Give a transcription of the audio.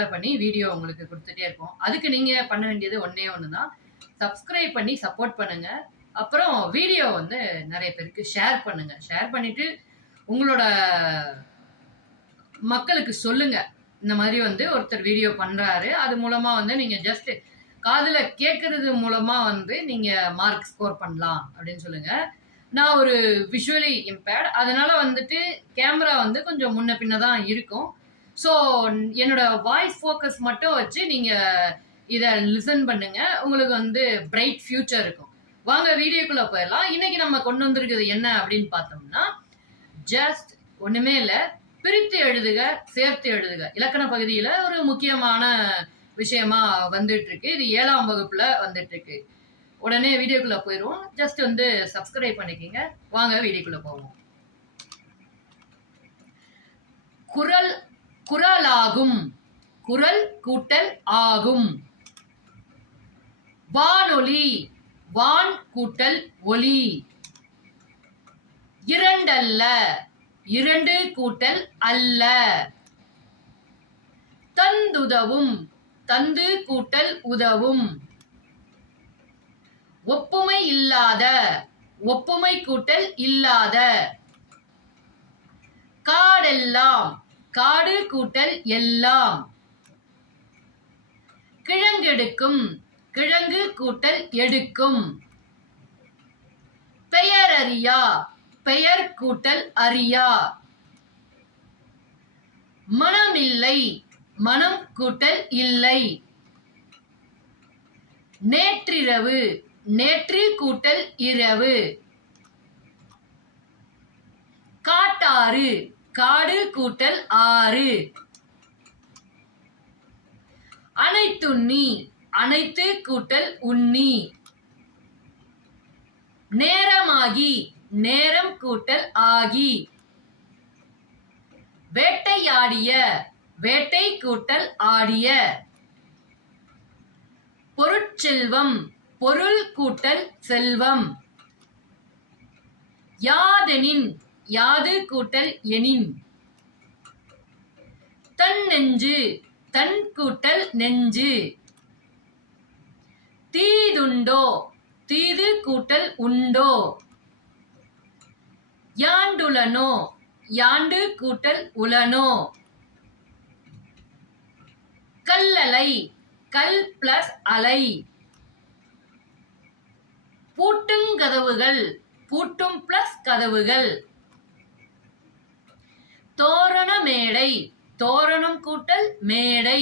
பண்ணி வீடியோ உங்களுக்கு கொடுத்துட்டே இருக்கோம். அதுக்கு நீங்க பண்ண வேண்டியது ஒண்ணே ஒண்ணுதான். சப்ஸ்கிரைப் பண்ணி சப்போர்ட் பண்ணுங்க. அப்புறம் வீடியோ வந்து நிறைய பேருக்கு ஷேர் பண்ணுங்க. ஷேர் பண்ணிட்டு உங்களோட மக்களுக்கு சொல்லுங்க. இந்த மாதிரி வந்து ஒருத்தர் வீடியோ பண்றாரு. அது மூலமா வந்து நீங்க ஜஸ்ட் காதுல கேட்கறது மூலமா வந்து நீங்க மார்க் ஸ்கோர் பண்ணலாம் அப்படின்னு சொல்லுங்க. நான் ஒரு விஷுவலி இம்பேர்ட், அதனால வந்துட்டு கேமரா வந்து கொஞ்சம் முன்ன பின்ன தான் இருக்கும். ஸோ என்னோட வாய்ஸ் ஃபோக்கஸ் மட்டும் வச்சு நீங்க இதை லிசன் பண்ணுங்க. உங்களுக்கு வந்து பிரைட் ஃபியூச்சர் இருக்கும். வாங்க வீடியோக்குள்ள போயிடலாம். இன்னைக்கு நம்ம கொண்டு வந்திருக்கிறது என்ன அப்படின்னு பார்த்தோம்னா, ஜஸ்ட் ஒண்ணுமே இல்லை, பிரித்து எழுதுக சேர்த்து எழுதுக இலக்கண பகுதியில ஒரு முக்கியமான விஷயமா வந்துட்டு இருக்கு. இது 7ஆம் வகுப்புல வந்துட்டு இருக்கு. உடனே வீடியோக்குள்ள போயிடுவோம். ஜஸ்ட் வந்து சப்ஸ்கிரைப் பண்ணிக்கங்க. வாங்க வீடியோக்குள்ள போவோம். குரல் குரலாகும். குரல் கூட்டல் ஆகும். வானொலி வான் கூட்டல் ஒலி. இரண்டல்ல இரண்டு கூட்டல் அல்ல. தந்துதவும் தந்து கூட்டல் உதவும். ஒப்புமை இல்லாத ஒப்புமை கூட்டல் இல்லாத. காடெல்லாம் காடு கூட்டல் எல்லாம். கிழங்கெடுக்கும் கிழங்கு கூட்டல் எடுக்கும். பெயரறியா பெயர் கூட்டல் அறியா. மனமில்லை மனம் கூட்டல் இல்லை. நேற்றிரவு நேற்று கூட்டல் இரவு. காட்டாறு காடு கூட்டல் ஆறு. அனைத்துண்ணி அனைத்து கூட்டல் உண்ணி. நேரமாகி நேரம் கூட்டல் ஆகி. வேட்டையாடிய வேட்டை கூட்டல் ஆடிய. பொருட்செல்வம் பொருள் கூட்டல் செல்வம். யாதெனின் யாது கூட்டல் எனின். தன் நெஞ்சு தன் கூட்டல் நெஞ்சு. தீதுண்டோ தீது கூட்டல் உண்டோ. யாண்டுலனோ யாண்டு கூட்டல் உலனோ. கல்லலை கல் பிளஸ் அலை. பூட்டுங்கதவுகள் பூட்டும் பிளஸ் கதவுகள். தோரண மேடை தோரணம் கூட்டல் மேடை.